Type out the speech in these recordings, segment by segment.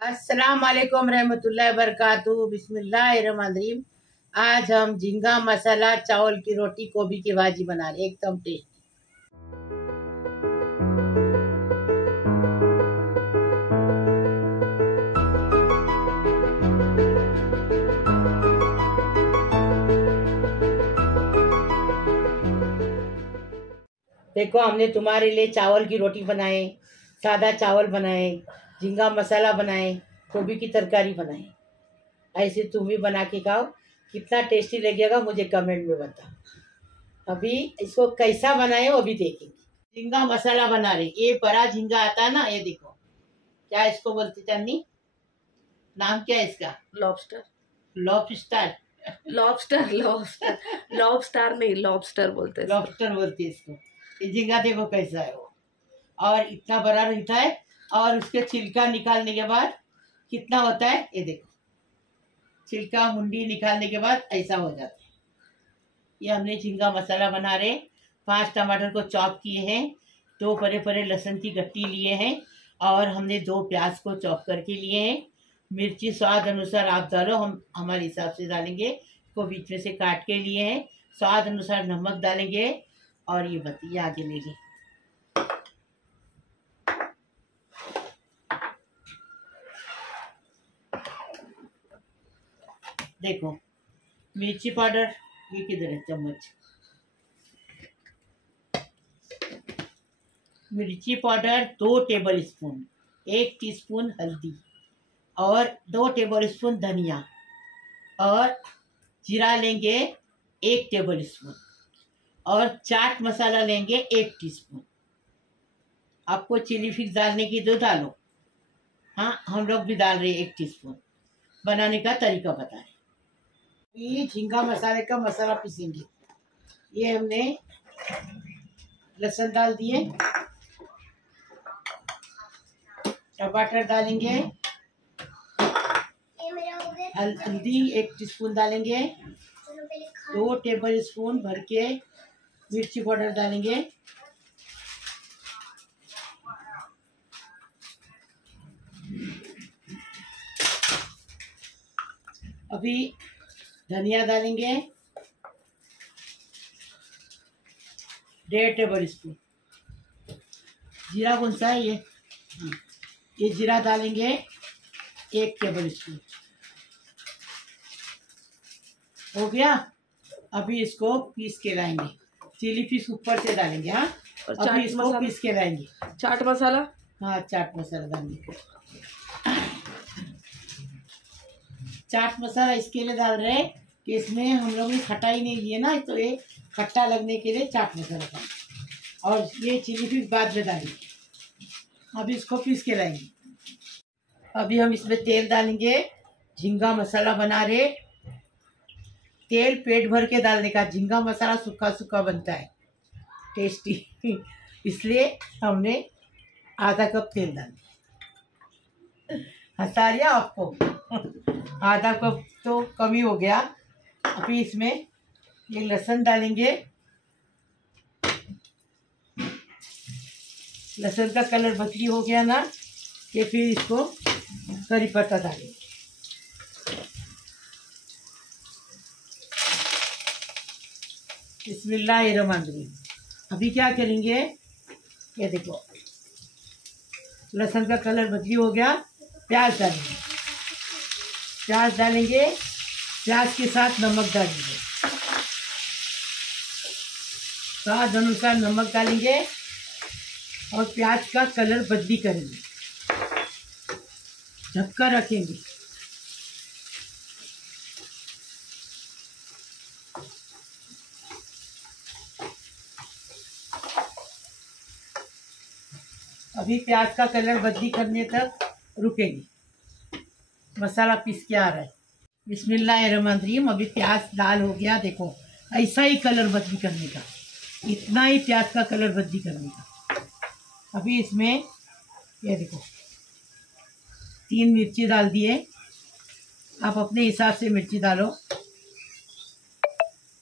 अस्सलाम वालेकुम रहमतुल्लाहि वबरकातुहू। बिस्मिल्लाहिर्रहमानिर्रहीम। आज हम झींगा मसाला चावल की रोटी गोभी की भाजी बना रहे, एकदम टेस्टी। देखो, हमने तुम्हारे लिए चावल की रोटी बनाए, सादा चावल बनाए, झींगा मसाला बनाए, गोभी की तरकारी बनाई। ऐसे तुम भी बना के खाओ, कितना टेस्टी लगेगा मुझे कमेंट में बताओ। अभी इसको कैसा बनाए वो भी देखेंगे। झींगा मसाला बना रहे, ये बड़ा झींगा आता है ना, ये देखो। क्या इसको बोलते चांदनी? नाम क्या है इसका? Lobster. Lobster. Lobster lobster lobster नहीं, लॉबस्टर बोलते हैं। लॉबस्टर बोलते हैं इसको। ये झींगा देखो कैसा है वो, और इतना बड़ा रहता है। और उसके छिलका निकालने के बाद कितना होता है ये देखो, छिलका मुंडी निकालने के बाद ऐसा हो जाता है। ये हमने झींगा मसाला बना रहे। 5 टमाटर को चॉप किए हैं, 2 बड़े बड़े लहसुन की गट्टी लिए हैं, और हमने 2 प्याज को चॉप करके लिए हैं। मिर्ची स्वाद अनुसार आप डालो, हम हमारे हिसाब से डालेंगे। इसको बीच में से काट के लिए हैं। स्वाद अनुसार नमक डालेंगे, और ये बत्ती आगे ले ली। देखो, मिर्ची पाउडर ये किधर है चम्मच? मिर्ची पाउडर 2 टेबल स्पून, 1 टीस्पून हल्दी, और 2 टेबल स्पून धनिया, और जीरा लेंगे 1 टेबल स्पून, और चाट मसाला लेंगे 1 टीस्पून। आपको चिली फ्लेक्स डालने की तो डालो, हाँ हम लोग भी डाल रहे हैं 1 टीस्पून। बनाने का तरीका बताएं। ये झींगा मसाले का मसाला पीसेंगे। ये हमने लहसुन डाल दिए, टमाटर डालेंगे, हल्दी 1 टीस्पून डालेंगे, 2 टेबल स्पून भर के मिर्ची पाउडर डालेंगे, अभी धनिया डालेंगे 1.5 टेबल स्पून। जीरा कौन सा है ये जीरा डालेंगे 1 टेबल स्पून। हो गया। अभी इसको पीस के लाएंगे, चिली फ्लेक्स ऊपर से डालेंगे। हाँ, और अभी इसको पीस के लाएंगे। चाट मसाला, हाँ चाट मसाला डालेंगे। चाट मसाला इसके लिए डाल रहे हैं कि इसमें हम लोग ने खटाई नहीं लिए ना, तो ये खट्टा लगने के लिए चाट मसाला डाल, और ये चिली फ्लेक्स बाद में डालेंगे। अभी इसको पीस के लाएंगे। अभी हम इसमें तेल डालेंगे। झींगा मसाला बना रहे, तेल पेट भर के डालने का। झींगा मसाला सूखा सूखा बनता है, टेस्टी इसलिए हमने आधा कप तेल डाला। हंसा रहा आपको? आधा कप तो कमी हो गया। अभी इसमें ये लहसुन डालेंगे। लहसुन का कलर बदली हो गया ना, कि फिर इसको करी पत्ता डालेंगे। बिस्मिल्लाहिर्रहमानिर्रहीम। अभी क्या करेंगे, ये देखो लहसुन का कलर बदली हो गया। प्याज डालेंगे, प्याज डालेंगे, प्याज के साथ नमक डालेंगे, स्वाद अनुसार नमक डालेंगे, और प्याज का कलर बदली करेंगे। ढककर रखेंगे। अभी प्याज का कलर बदली करने तक रुकेंगे। मसाला पीस के आ रहा है। बिस्मिल्लाहिर्रहमानिर्रहीम। अभी प्याज लाल हो गया, देखो ऐसा ही कलर बदली करने का, इतना ही प्याज का कलर बदली करने का। अभी इसमें ये देखो 3 मिर्ची डाल दिए, आप अपने हिसाब से मिर्ची डालो,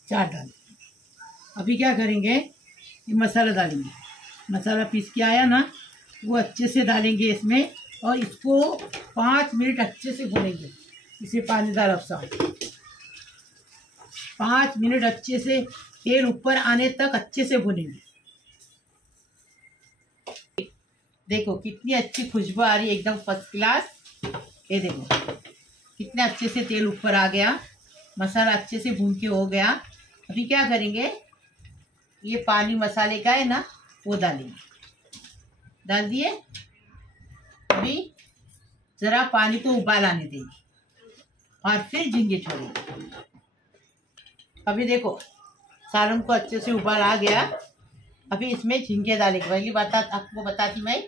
4 डाल। अभी क्या करेंगे, ये मसाला डालेंगे। मसाला पीस के आया ना, वो अच्छे से डालेंगे इसमें, और इसको 5 मिनट अच्छे से भूनेंगे। इसे पानीदार अफसा 5 मिनट अच्छे से तेल ऊपर आने तक अच्छे से भूनेंगे। देखो कितनी अच्छी खुशबू आ रही है, एकदम फर्स्ट क्लास। ये देखो कितने अच्छे से तेल ऊपर आ गया, मसाला अच्छे से भून के हो गया। अभी क्या करेंगे, ये पानी मसाले का है ना वो डालेंगे। डाल दिए। अभी ज़रा पानी को उबाल आने देंगे और फिर झींगे छोड़ेंगे। अभी देखो सालन को अच्छे से उबाल आ गया। अभी इसमें झींगे डालेंगे। पहली बात आपको बताती मैं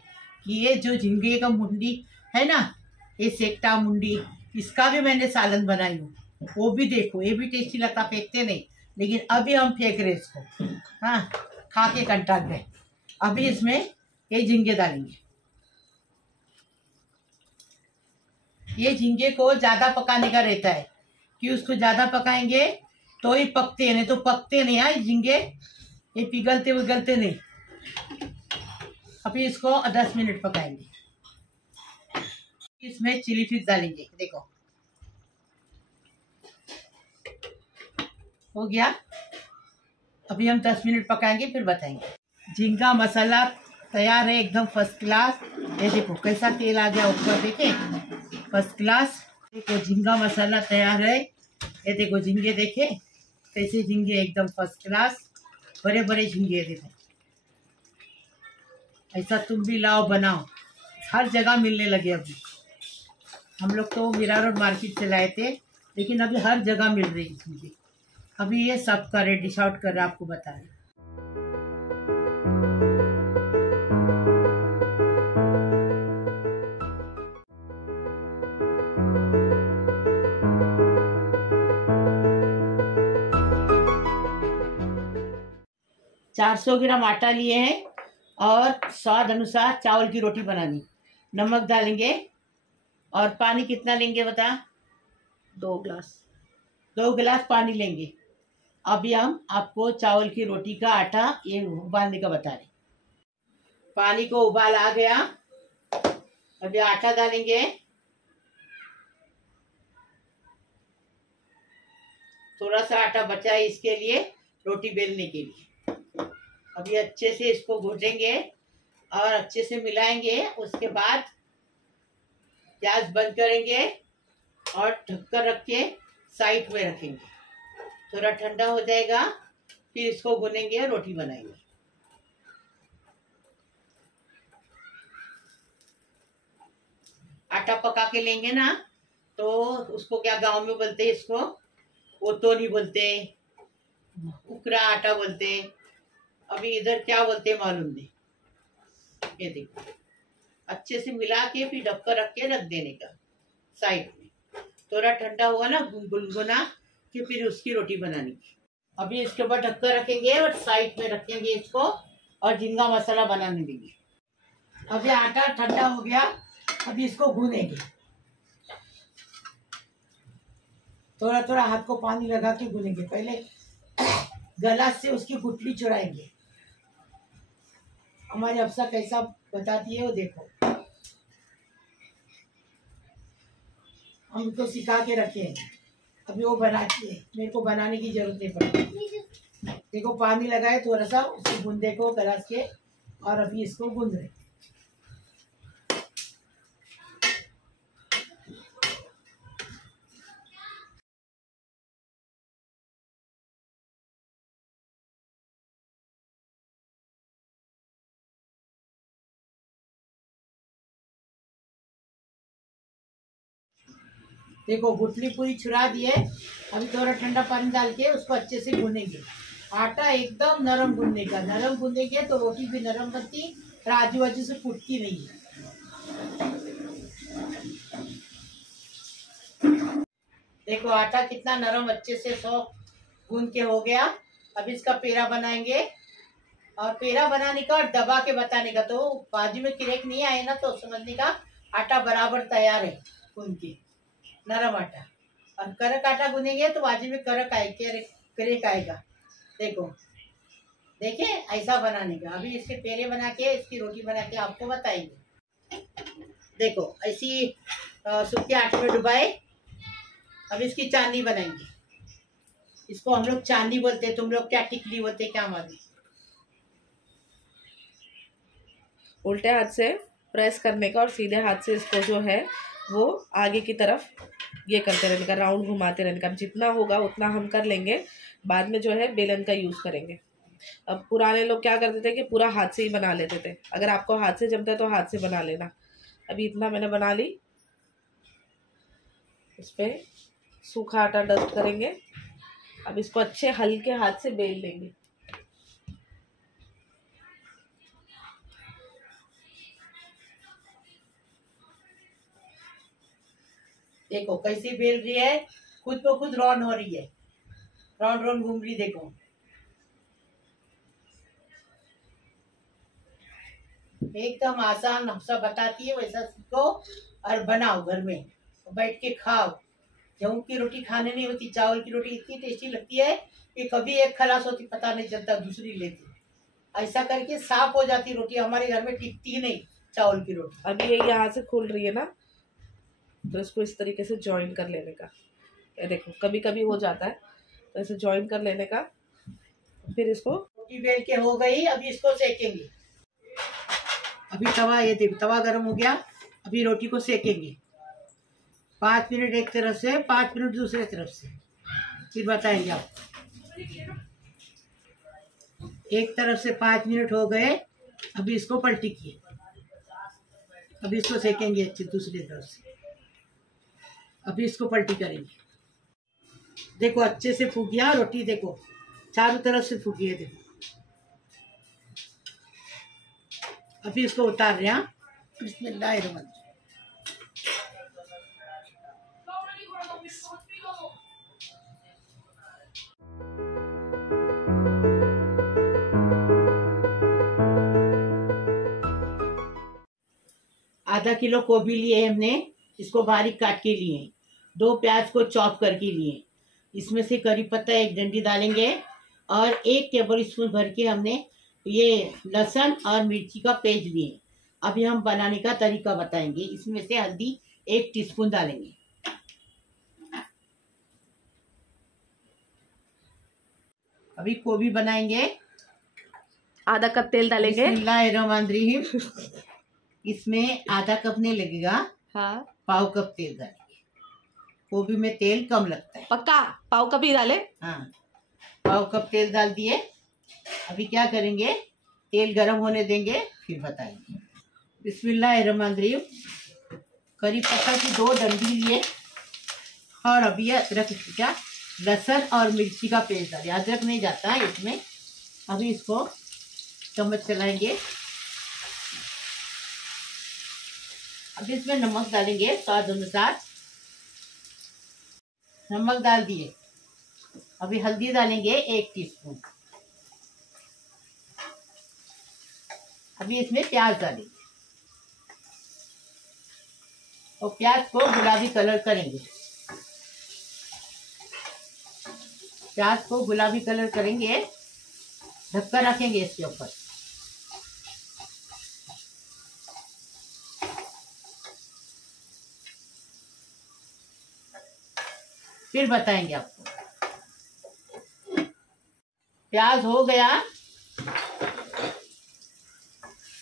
कि ये जो झींगे का मुंडी है ना, ये सेकटा मुंडी, इसका भी मैंने सालन बनाई हूँ, वो भी देखो, ये भी टेस्टी लगता, फेंकते नहीं, लेकिन अभी हम फेंक रहे इसको। हाँ, खा के कंटाल गए। अभी इसमें ये झींगे डालेंगे। ये झींगे को ज़्यादा पकाने का रहता है कि उसको ज़्यादा पकाएंगे तो ही पकते हैं, नहीं तो पकते नहीं। है झींगे ये पिघलते विगलते नहीं। अभी इसको 10 मिनट पकाएंगे। इसमें चिली फ्लेक्स डालेंगे। देखो हो गया। अभी हम 10 मिनट पकाएंगे फिर बताएंगे। झींगा मसाला तैयार है, एकदम फर्स्ट क्लास। ये देखो कैसा तेल आ गया ऊपर, देखे, फर्स्ट क्लास। देखो झींगा मसाला तैयार है। ये देखो झींगे, देखे कैसे झींगे, एकदम फर्स्ट क्लास, बड़े बड़े झींगे। देखो ऐसा तुम भी लाओ, बनाओ, हर जगह मिलने लगे। अभी हम लोग तो मीरा रोड मार्केट से लाए थे, लेकिन अभी हर जगह मिल रही है झींगे। अभी ये सब का रेट डिश आउट कर रहा, आपको बता रहे। चार 400 ग्राम आटा लिए हैं और स्वाद अनुसार चावल की रोटी बनानी। नमक डालेंगे और पानी कितना लेंगे बता? 2 गिलास। 2 गिलास पानी लेंगे। अभी हम आपको चावल की रोटी का आटा ये उबालने का बता रहे। पानी को उबाल आ गया। अभी आटा डालेंगे। थोड़ा सा आटा बचा है इसके लिए, रोटी बेलने के लिए। अभी अच्छे से इसको घोटेंगे और अच्छे से मिलाएंगे। उसके बाद गैस बंद करेंगे और ढककर रख के साइड में रखेंगे। थोड़ा ठंडा हो जाएगा फिर इसको भुनेंगे, रोटी बनाएंगे। आटा पका के लेंगे ना तो उसको क्या गांव में बोलते हैं, इसको ओतोनी बोलते, उकरा आटा बोलते। अभी इधर क्या बोलते हैं मालूम नहीं। ये देखो अच्छे से मिला के फिर ढककर रख के रख देने का साइड में। थोड़ा ठंडा हुआ ना गुनगुना कि फिर उसकी रोटी बनानी की। अभी इसके ऊपर ढककर रखेंगे और साइड में रखेंगे इसको और झींगा मसाला बनाने देंगे। अभी आटा ठंडा हो गया। अभी इसको भूनेंगे। थोड़ा थोड़ा हाथ को पानी लगा के भूनेंगे। पहले गलास से उसकी गुठली चुराएंगे। हमारी अफसा कैसा बताती है वो देखो, हम उसको सिखा के रखे हैं। अभी वो बनाती है, मेरे को बनाने की जरूरत नहीं पड़ती। देखो पानी लगाए थोड़ा सा, उसको गूंदे को गलास के और अभी इसको गूंद रहे। देखो गुठली पूरी छुड़ा दी है। अभी थोड़ा ठंडा पानी डाल के उसको अच्छे से गूंदेंगे। आटा एकदम नरम गूंदने का, नरम गूंदेंगे तो रोटी भी नरम बनती और आजू बाजू से फूटती नहीं है। देखो आटा कितना नरम अच्छे से सॉफ्ट गूंद के हो गया। अब इसका पेड़ा बनाएंगे और पेड़ा बनाने का और दबा के बताने का, तो बाजू में क्रेक नहीं आए ना तो समझने का आटा बराबर तैयार है गूंद के, नरम आटा। और करक आटा गूंदेंगे तो बाजू में करक आएगा, क्रेक आएगा। देखो देखिए ऐसा बनाने का। अभी इसके पेड़े बना के इसकी रोटी बना के आपको बताएंगे। देखो ऐसी सूखे आटे में डुबाए। अब इसकी चांदी बनाएंगे। इसको हम लोग चांदी बोलते हैं, तुम लोग क्या टिकली बोलते हैं, क्या मालूम। उल्टे हाथ से प्रेस करने का और सीधे हाथ से इसको जो है वो आगे की तरफ ये करते रहने का, राउंड घुमाते रहने का। जितना होगा उतना हम कर लेंगे, बाद में जो है बेलन का यूज़ करेंगे। अब पुराने लोग क्या करते थे कि पूरा हाथ से ही बना लेते थे। अगर आपको हाथ से जमता है तो हाथ से बना लेना। अभी इतना मैंने बना ली। इस पर सूखा आटा डस्ट करेंगे। अब इसको अच्छे हल्के हाथ से बेल लेंगे। देखो कैसी बेल रही है, खुद को खुद राउंड हो रही है, राउंड राउंड घूम रही। देखो एकदम आसान नक्शा बताती है, वैसा सीखो और बनाओ घर में, बैठ के खाओ। गेहूं की रोटी खाने नहीं होती, चावल की रोटी इतनी टेस्टी लगती है कि कभी एक खलास होती पता नहीं चलता, दूसरी लेती। ऐसा करके साफ हो जाती रोटी, हमारे घर में टिकती ही नहीं चावल की रोटी। अभी ये यहाँ से खुल रही है ना, तो इसको इस तरीके से जॉइन कर लेने का। ये देखो कभी कभी हो जाता है, तो ऐसे जॉइन कर लेने का। फिर इसको रोटी बेल के हो गई। अभी इसको सेकेंगे। अभी तवा, ये देखो तवा गर्म हो गया। अभी रोटी को सेकेंगे 5 मिनट एक तरफ से, 5 मिनट दूसरे तरफ से, फिर बताएंगे आपको। एक तरफ से 5 मिनट हो गए। अभी इसको पलटी किए। अभी इसको सेकेंगे अच्छे दूसरी तरफ से। अभी इसको पलटी करेंगे। देखो अच्छे से फूक गया रोटी, देखो चारों तरफ से फूकी है। देखो अभी इसको उतार रहे हैं। बिस्मिल्लाहिर्रहमानिर्रहीम। आधा किलो गोभी लिए हमने, इसको बारीक काट के लिए। 2 प्याज को चॉप करके लिए। इसमें से करी पत्ता 1 डंडी डालेंगे और 1 टेबल स्पून भर के हमने ये लहसुन और मिर्ची का पेस्ट लिए। अभी हम बनाने का तरीका बताएंगे। इसमें से हल्दी 1 टीस्पून डालेंगे। अभी गोभी बनाएंगे। आधा कप तेल डालेंगे। बिस्मिल्लाहिर्रहमानिर्रहीम। इसमें आधा कप नहीं लगेगा, हाँ, पाव कप तेल डालेंगे। गोभी में तेल कम लगता है। पक्का पाव कप ही डाले। हाँ, पाव कप तेल डाल दिए। अभी क्या करेंगे, तेल गरम होने देंगे, फिर बताएंगे। बिस्मिल्लाहिर्रहमानिर्रहीम। करी पत्ता की 2 डंडी लिए और अभी अदरक का, लहसुन और मिर्ची का पेस्ट डालिए। अदरक नहीं जाता है इसमें। अभी इसको चम्मच चलाएंगे। अभी इसमें नमक डालेंगे स्वाद अनुसार। नमक डाल दिए। अभी हल्दी डालेंगे 1 टीस्पून। अभी इसमें प्याज डालेंगे और प्याज को गुलाबी कलर करेंगे। प्याज को गुलाबी कलर करेंगे, ढककर रखेंगे इसके ऊपर। फिर बताएंगे आपको। प्याज हो गया,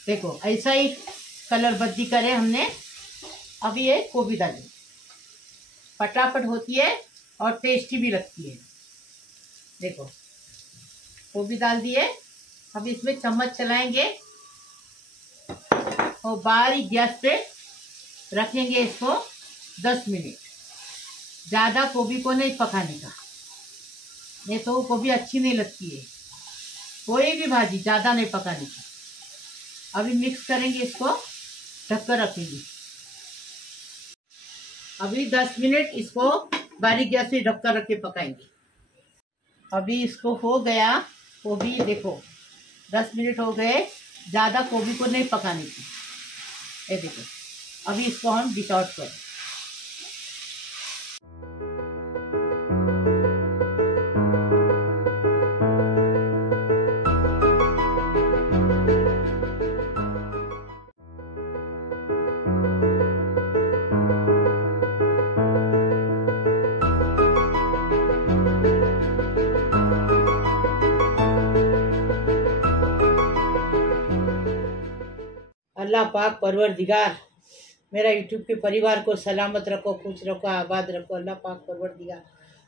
देखो ऐसा ही कलर बद्दी करे हमने। अभी ये गोभी डालेंगे, फटाफट होती है और टेस्टी भी लगती है। देखो गोभी डाल दिए। अब इसमें चम्मच चलाएंगे और बारीक गैस पे रखेंगे इसको 10 मिनट। ज़्यादा गोभी को नहीं पकाने का, नहीं तो गोभी अच्छी नहीं लगती है। कोई भी भाजी ज़्यादा नहीं पकाने की। अभी मिक्स करेंगे, इसको ढककर रखेंगे। अभी 10 मिनट इसको बारीक गैस से ढककर रख के पकाएंगे। अभी इसको हो गया गोभी, देखो 10 मिनट हो गए। ज़्यादा गोभी को नहीं पकाने की। ये देखो अभी इसको हम डिश आउट करें। अल्लाह पाक परवरदिगार मेरा यूट्यूब के परिवार को सलामत रखो, खुश रखो, आबाद रखो। अल्लाह पाक परवरदिगार।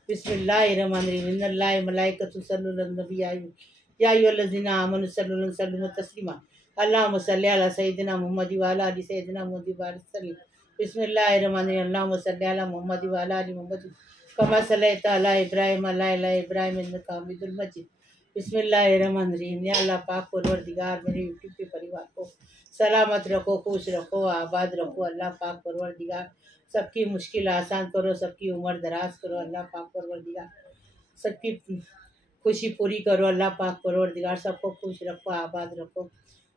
बिस्मिल्लाहिर्रहमानिर्रहीम। इन्नल्लाह मलाइकतु यसल्लूना अलन नबी या अय्युहल्लज़ीना आमनु सल्लु अलैहि वसल्लम तस्लीमा। अल्लाहुम्मा सल्लि अला सय्यिदिना मुहम्मद व अला आलि सय्यिदिना मुहम्मद व बारिक वसल्लिम। बिस्मिल्लाहिर्रहमानिर्रहीम। अल्लाहुम्मा सल्लि अला मुहम्मद व अला आलि मुहम्मद कमा सल्लैता अला इब्राहीम व अला इब्राहीम इन्नका हमीदुल मजीद। बिस्मिल्लाहिर्रहमानिर्रहीम। या अल्लाह पाक परवरदिगार मेरे यूट्यूब के परिवार को सलामत रखो, खुश रखो, आबाद रखो। अल्लाह पाक परवरदिगार सबकी मुश्किल आसान करो, सबकी उम्र दराज करो। अल्लाह पाक परवरदिगार सबकी खुशी पूरी करो। अल्लाह पाक परवरदिगार सबको खुश रखो, आबाद रखो।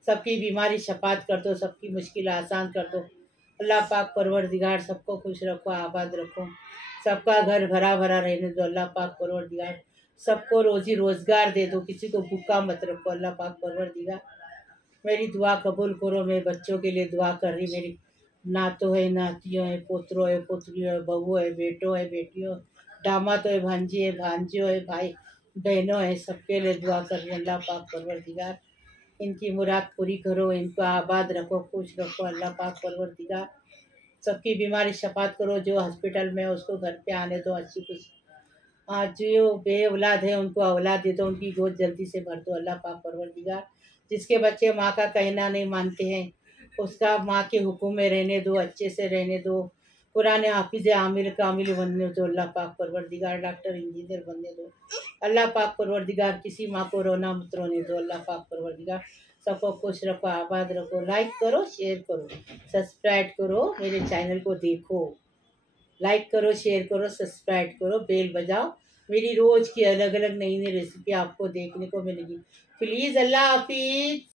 सबकी बीमारी शफात कर दो, सबकी मुश्किल आसान कर दो। अल्लाह पाक परवरदिगार सबको खुश रखो, आबाद रखो। सबका घर भरा भरा रहने दो। अल्लाह पाक परवरदिगार सबको रोजी रोजगार दे दो, किसी को भूखा मत रखो। अल्लाह पाक परवरदिगार मेरी दुआ कबूल करो। मेरे बच्चों के लिए दुआ कर रही, मेरी नातों है, नातियों है, पोतरों है, पोतरियों है, बहू है, बेटों है, बेटियों, दामाद है, भांजी है, भांजियों है, भाई बहनों है, सबके लिए दुआ कर रही। अल्लाह पाक परवरदिगार इनकी मुराद पूरी करो, इनको आबाद रखो, खुश रखो। अल्लाह पाक परवरदिगार सबकी बीमारी शफात करो। जो हॉस्पिटल में है उसको घर पे आने दो अच्छी खुशी। आज जो बे औलाद है उनको औलाद दे दो, उनकी गोद जल्दी से भर दो। अल्लाह पाक परवरदिगार जिसके बच्चे माँ का कहना नहीं मानते हैं उसका माँ के हुक्म में रहने दो, अच्छे से रहने दो। कुरान हाफिज आमिर कामिल बनने दो। अल्लाह पाक परवरदिगार डॉक्टर इंजीनियर बनने दो। अल्लाह पाक परवरदिगार किसी माँ को रोना मत रोने दो। अल्लाह पाक परवरदिगार सबको खुश रखो, आबाद रखो। लाइक करो, शेयर करो, सब्सक्राइब करो, मेरे चैनल को देखो। लाइक करो, शेयर करो, सब्सक्राइब करो, बेल बजाओ। मेरी रोज़ की अलग अलग नई नई रेसिपी आपको देखने को मिलेगी। प्लीज़। अल्लाह हाफिज।